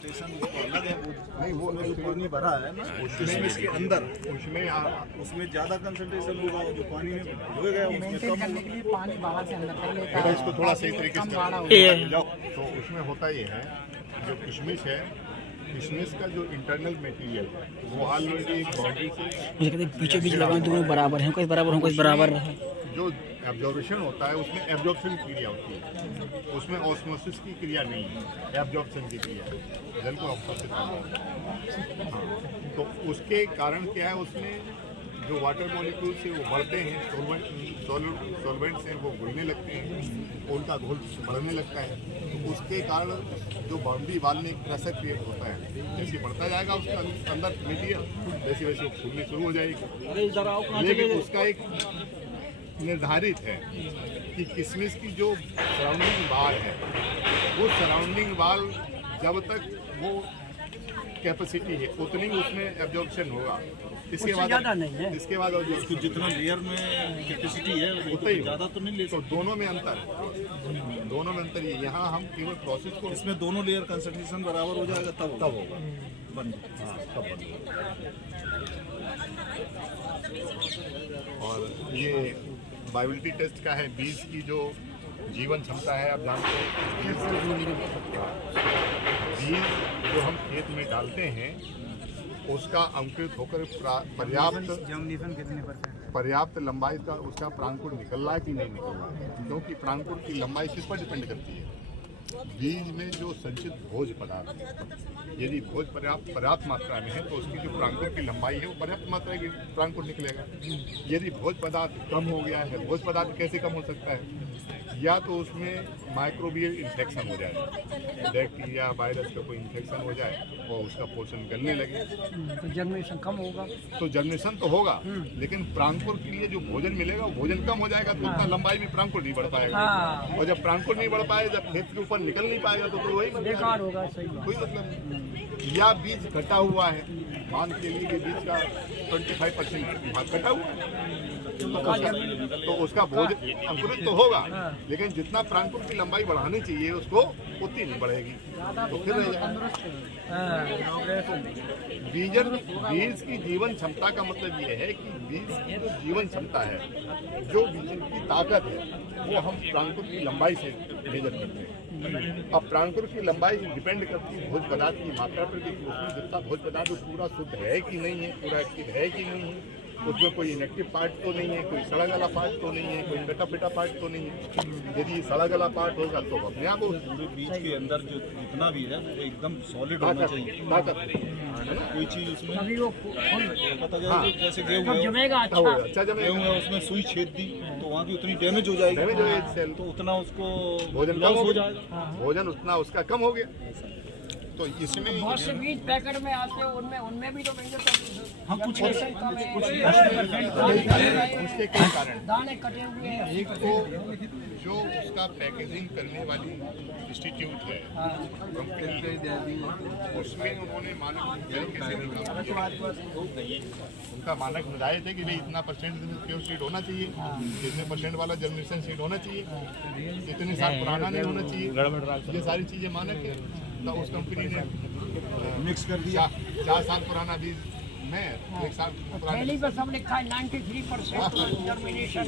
Concentration अलग है, वो नहीं वो जो पानी भरा है ना उसमें इसके अंदर उसमें ज़्यादा कंसंट्रेशन होगा, जो पानी में हो गया उसमें मेंटेन कम करने के लिए पानी बाहर से अंदर कर लेता बेटा है। इसको थोड़ा सही तरीके कम से गाढ़ा हो जाओ। तो उसमें होता ये है, जो किशमिश है, किशमिश का जो इंटरनल मटेरियल है वो ऑलरेडी एक बाउंड्री से मुझे कहते बीचों बीच लगाओ, दोनों बराबर हैं, कुछ बराबर हो कुछ बराबर है। जो एब्जॉर्प्शन होता है उसमें एब्जॉर्प्शन की क्रिया होती है, उसमें ऑस्मोसिस की क्रिया नहीं है, एब्जॉर्प्शन की क्रिया है, जल को अवशोषित करना। हाँ, तो उसके कारण क्या है, उसमें जो वाटर मॉलिक्यूल से वो बढ़ते हैं, सॉल्वेंट्स हैं वो घुलने लगते हैं, उनका घोल बढ़ने लगता है, तो उसके कारण जो बाउंड्री वाल में एक प्रेशर क्रिएट होता है, जैसे बढ़ता जाएगा उसके अंदर मटीरियल वैसे वैसे वो फूलनी शुरू हो जाएगी। लेकिन उसका एक निर्धारित है कि किशमिश की जो सराउंडिंग वाल है, वो सराउंडिंग वाल जब तक वो कैपेसिटी है उतनी उसमें एब्जॉर्प्शन होगा, इसके बाद उसको जितना लेयर में कैपेसिटी है उतना ही ज़्यादा तो नहीं ले तो दोनों में अंतर ये, यहाँ हम केवल प्रोसेस को इसमें दोनों लेयर कंसंट्रेशन बराबर हो जाएगा तब होगा बंद। हाँ तब बंद होगा। और ये बायोलिटी टेस्ट का है, बीज की जो जीवन क्षमता है, आप जानते हैं बीज जो हम खेत में डालते हैं उसका अंकुरित होकर पर्याप्त लंबाई का उसका प्रांकुर निकल रहा है कि नहीं निकल रहा है, क्योंकि प्रांकुर की लंबाई किस पर डिपेंड करती है, बीज में जो संचित भोज पदार्थ है, यदि भोज पर्याप्त मात्रा में है तो उसकी जो प्रांकुर की लंबाई है वो पर्याप्त मात्रा की प्रांकुर निकलेगा। यदि भोज पदार्थ कम हो गया है, भोज पदार्थ कैसे कम हो सकता है, या तो उसमें माइक्रोबियल इन्फेक्शन हो जाए, बैक्टीरिया वायरस का कोई इन्फेक्शन हो जाए और उसका पोषण गलने लगे, तो जर्मिनेशन कम होगा, तो जर्मिनेशन तो होगा, लेकिन प्रांकुर के लिए जो भोजन मिलेगा वो भोजन कम हो जाएगा, तो उतना लंबाई में प्रांकुर नहीं बढ़ पाएगा। और जब प्रांकुर नहीं बढ़ पाएगा, जब खेत के ऊपर निकल नहीं पाएगा तो वही बेकार होगा। सही कोई मतलब नहीं। या बीज कटा हुआ है, मान के लिए बीज का 25% भाग कटा हुआ है, तो उसका भोजन अंकुरित तो होगा, लेकिन जितना प्रांकुर की लंबाई बढ़ानी चाहिए उसको उतनी नहीं बढ़ेगी, तो फिर रह जाएगा। बीज की जीवन क्षमता का मतलब ये है कि बीज की जो जीवन क्षमता है, जो बीज की ताकत है, वो हम प्रांकुर की लंबाई से मेजर करते हैं। अब प्रांकुर की लंबाई डिपेंड करती है भोज पदार्थ की मात्रा पर, कि उसमें जितना भोज पदार्थ पूरा शुद्ध है कि नहीं है, पूरा एक्टिव है कि नहीं है, उसमें कोई इनएक्टिव पार्ट तो नहीं है, कोई सड़ा गला पार्ट तो नहीं है, कोई कटा पिटा पार्ट तो नहीं है। यदि सड़ा गला पार्ट होगा तो अपने आप पूरे बीज के अंदर जो जितना भी है वो एकदम सॉलिड होना चाहिए, कोई चीज उसमें पता जाए, जैसे गेहूँ है उसमें सुई छेद दी तो वहाँ की उतनी डैमेज हो जाएगी, तो उतना उसको भोजन कम हो जाएगा, भोजन उतना उसका कम हो गया। तो इसमें बहुत से बीज पैकेट में आते हैं, उनमें भी तो हम कुछ उसके कई कारण, दाने कटे हुए हैं। एक तो जो उसका पैकेजिंग करने वाली इंस्टीट्यूट है कंपनी, उसमें उन्होंने मानक कैसे निकाला, उनका मानक बताए थे कि भाई इतना % प्योर सीड होना चाहिए, इतने % वाला जर्मिनेशन सीड होना चाहिए, इतने साल पुराना नहीं होना चाहिए, ये सारी चीज़ें मानक है। तो उस कंपनी ने मिक्स कर दिया 4 साल पुराना बीज में 1 साल पहले पर सब लिखा है 93% जर्मिनेशन।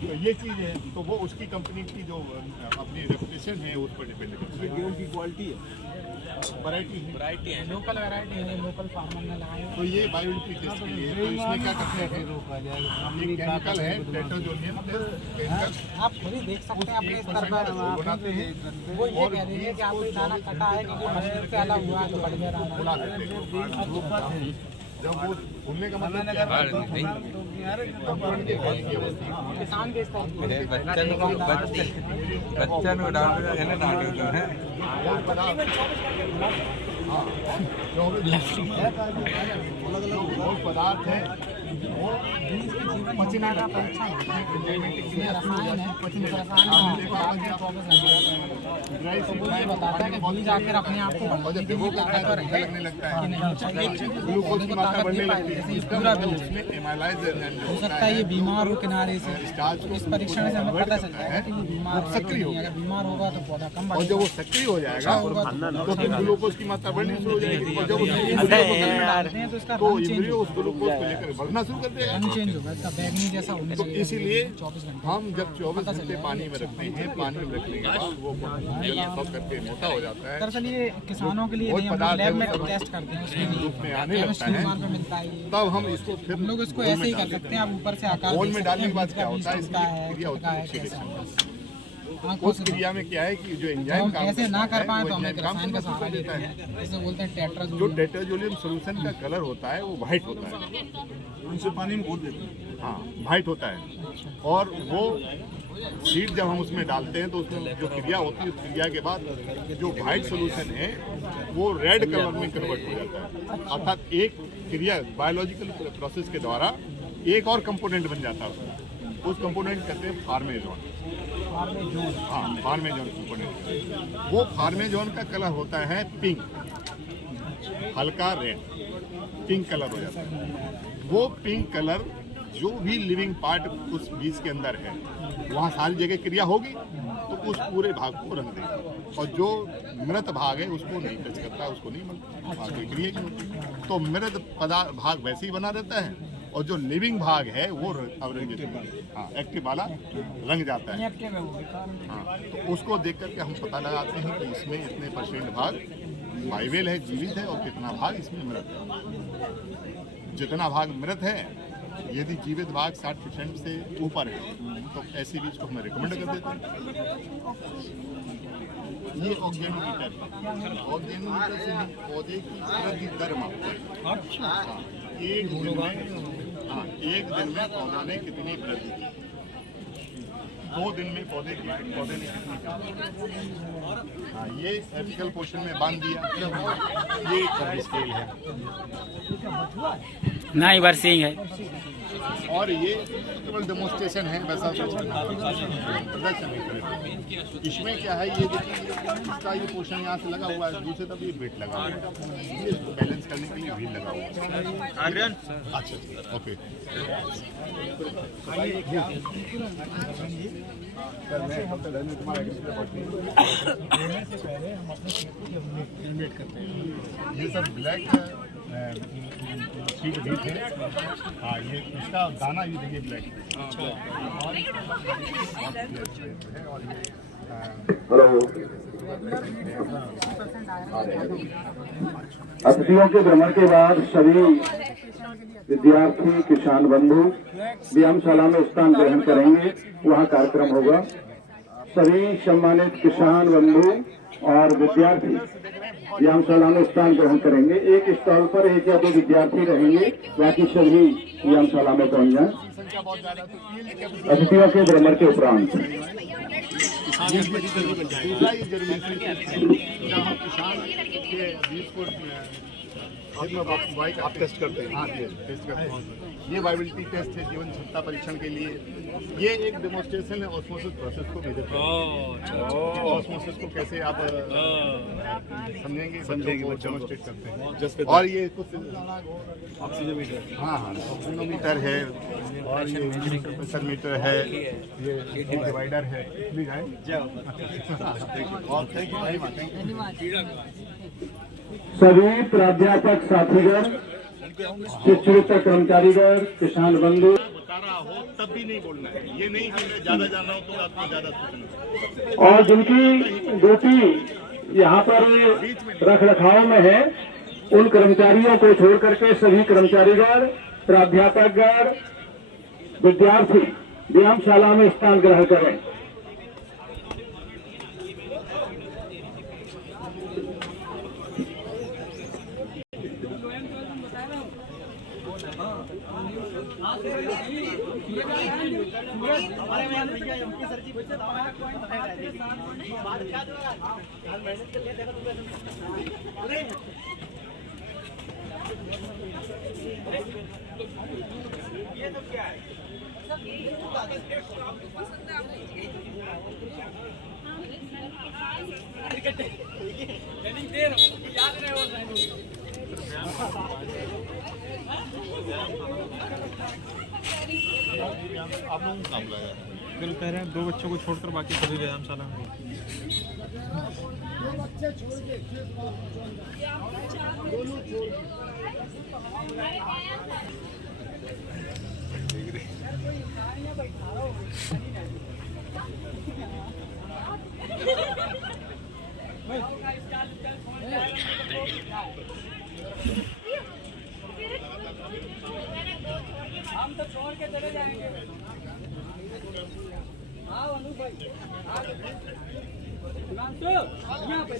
तो ये चीज़ है, तो वो उसकी कंपनी की जो अपनी रेपुटेशन है उस पर डिपेंड करता है। गेहूँ की क्वालिटी है, वैरायटी है, लोकल वैरायटी है, लोकल फार्मर ने लगाए। तो ये बायोलिटी टेस्ट के लिए, तो इसमें क्या करते हैं, ये केमिकल है टेट्राजोनियम केमिकल, आप खुद ही देख सकते हैं अपने स्तर पर बनाते हैं, वो ये कह रही है कि आपने दाना कटा है क्योंकि मशीन से अलग हुआ है तो बढ़ गया दाना। बुला देते हैं। जब वो भूलने का मतलब क्या है, किसान बेचता है बच्चन को डाल है ना नाटी तो है जो पदार्थ है पचने लगता है, रसायन है, ये बताता है कि बीज आखिर अपने आप को और जब भिगो के खाए तो मीठा लगने लगता है, ग्लूकोज की मात्रा बढ़ने लगती है, पूरा बीज उसमें एमाइलाइज हो सकता है ये बीमार हो किनारे से। स्टार्च को इस परीक्षण से हमें पता चल जाएगा कि ये बीमार है कि नहीं। अगर बीमार होगा तो पौधा कम और जब वो सक्रिय हो जाएगा तो फिर ग्लूकोज की मात्रा बढ़नी शुरू हो जाएगी, और जब वो डालते हैं तो इसका तो रंग चेंज इम्ब्रियो उस ग्लूकोज को लेकर बढ़ना शुरू कर देगा। रंग चेंज होगा, इसका बैगनी जैसा होना तो चाहिए। इसीलिए 24 घंटे हम जब 24 घंटे पानी में रखते हैं, पानी में रखने के बाद वो सब करके मोटा हो जाता है, दरअसल ये किसानों के लिए बहुत नहीं, हम पदार्थ लैब में है, टेस्ट करते हैं उसके लिए रूप में आने लगता है, दुकान पे मिलता है ये। तब हम इसको फिर हम लोग इसको ऐसे ही कर सकते हैं, आप ऊपर से आकार बोल दे में सकते डालने हैं, के बाद बीज क्या का होता है, बीज इसकी का है, क्रिया छोटा है, होती है, कैसा है। आँखों उस से क्रिया में क्या है कि जो तो एंजाइम हम काम ऐसे ना कर पाए तो हम वो एक एंजाइम रसायन का काम सहारा देता लेते है। हैं, जैसे बोलते हैं जो टेट्राजोलियम। टेट्राजोलियम सोल्यूशन का कलर होता है वो वाइट होता है, उनसे पानी में घोल देते हैं। हाँ वाइट होता है, और वो सीड जब हम उसमें डालते हैं तो उसमें जो क्रिया होती है, उस क्रिया के बाद जो वाइट सोल्यूशन है वो रेड कलर में कन्वर्ट हो जाता है, अर्थात एक क्रिया बायोलॉजिकल प्रोसेस के द्वारा एक और कंपोनेंट बन जाता है उसमें। उस कंपोनेंट कहते हैं फार्मेजोन। हाँ, फार्मेजोन कंपोनेंट। वो फार्मेजोन का कलर होता है पिंक, हल्का रेड, पिंक कलर हो जाता है। वो पिंक कलर जो भी लिविंग पार्ट उस बीज के अंदर है वहाँ सारी जगह क्रिया होगी तो उस पूरे भाग को रंग देगा, और जो मृत भाग है उसको नहीं टच करता, उसको नहीं कोई क्रिया नहीं होती। तो मृत पदार्थ भाग वैसे ही बना रहता है, और जो लिविंग भाग है वो अवरंगित, हाँ एक्टिव वाला रंग जाता है। हाँ, तो उसको देख करके हम पता लगाते हैं कि इसमें इतने % भाग वाइवेल है, जीवित है, और कितना भाग इसमें मृत है। जितना भाग मृत है, यदि जीवित भाग 60% से ऊपर है तो ऐसे बीज को हम रिकमेंड कर देते हैं। ये ऑर्गेनोमीटर है, ऑर्गेनोमीटर से हम पौधे की वृद्धि दर मापते हैं। अच्छा, एक दिन में पौधा ने कितनी वृद्धि की, 2 दिन में पौधे ने कितनी की। हाँ, ये एपिकल पोर्शन में बांध दिया, ये कर्व स्केल है, नहीं बरसिंग है, और ये केवल डेमोन्स्ट्रेशन है, वैसा प्रदर्शन नहीं करेगा। इसमें क्या है, ये देखिए इसका ये पोर्शन यहाँ से लगा हुआ है, दूसरे तरफ ये बेट लगा हुआ है, ये इसको बैलेंस करने के लिए व्हील लगा हुआ है। अच्छा, ओके। ये सब ब्लैक सीड बीट है। हाँ, ये इसका दाना ये देखिए ब्लैक है। और ये अतिथियों के भ्रमण के बाद सभी विद्यार्थी किसान बंधु व्यायामशाला में स्थान ग्रहण करेंगे, वहाँ कार्यक्रम होगा। सभी सम्मानित किसान बंधु और विद्यार्थी व्यायामशाला में स्थान ग्रहण करेंगे। एक स्टॉल पर 1 या 2 विद्यार्थी रहेंगे, बाकी सभी व्यायामशाला में पहुंच जाएं। अतिथियों के भ्रमण के उपरांत दूसरा ये जर्मिनेशन जब हम किसान के बीज को आप टेस्ट करते हैं। हाँ, ये टेस्ट करते हैं। ये वाइबिलिटी टेस्ट है जीवन क्षमता परीक्षण के लिए। ये एक डेमोन्स्ट्रेशन है ऑस्मोसिस प्रोसेस को मेजर करना। ऑस्मोसिस को कैसे आप समझेंगे वो डेमोन्स्ट्रेट करते हैं। और ये कुछ ऑक्सीजोमीटर, हाँ, ऑक्सीजोमीटर है, और ये प्रेशर मीटर है, ये डिवाइडर है। और थैंक यू वेरी मच। सभी प्राध्यापक साथीगण, शिक्षक कर्मचारीगण, किसान बंधु बता रहा हो तब भी नहीं बोलना है। ये नहीं कि मैं ज्यादा जान रहा हूँ तो आपको ज्यादा सोचना। और जिनकी ड्यूटी यहाँ पर रख रखाव में है, उन कर्मचारियों को छोड़ करके सभी कर्मचारीगण, प्राध्यापकगण, विद्यार्थी व्यायामशाला में स्थान ग्रहण करें। आप लोगों को काम लगा कल कह रहे हैं 2 बच्चों को छोड़कर बाकी सभी व्यायामशाला में हम तो छोड़ के चले जाएंगे। हाँ अनु भाई, यहाँ पे